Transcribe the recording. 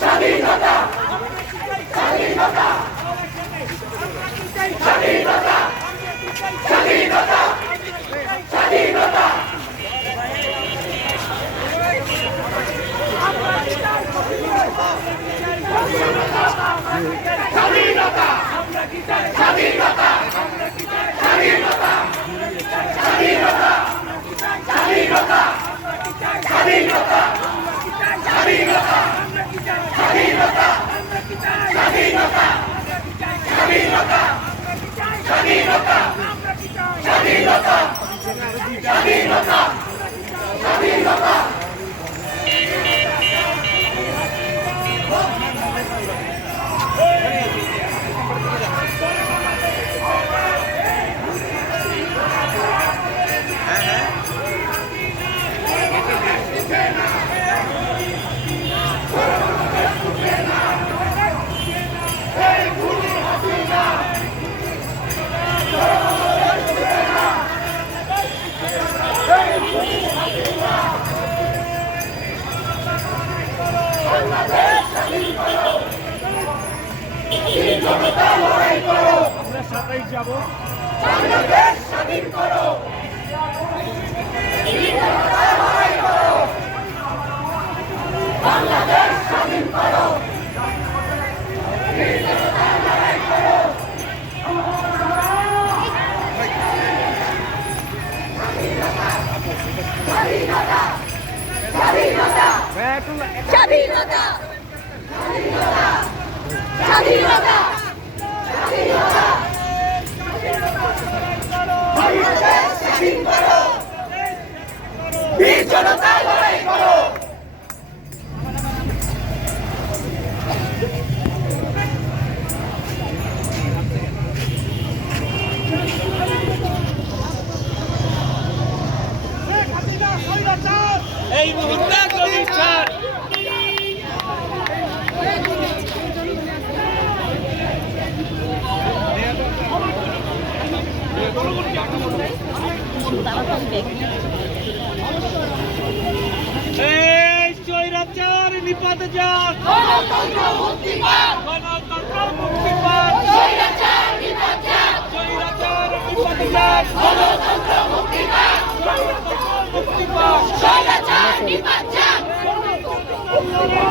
স্বাধীনতা। স্বাধীনতা স্বাধীনতা স্বাধীনতা স্বাধীনতা স্বাধীনতা স্বাধীনতা いいのか আমরা সাতাইশ যাব। স্বাধীনতা। স্বাধীনতা। বাংলাদেশ স্বাধীন করো বীর জনতা লড়াই করো এই মুহূর্তে এই স্বৈরাচার নিপাত যাক গণতন্ত্র মুক্তি পাক। গণতন্ত্র মুক্তি পাক। স্বৈরাচার নিপাত যাক স্বৈরাচার নিপাত যাক গণতন্ত্র মুক্তি পাক। মুক্তি পাক স্বৈরাচার নিপাত যাক বাংলাদেশ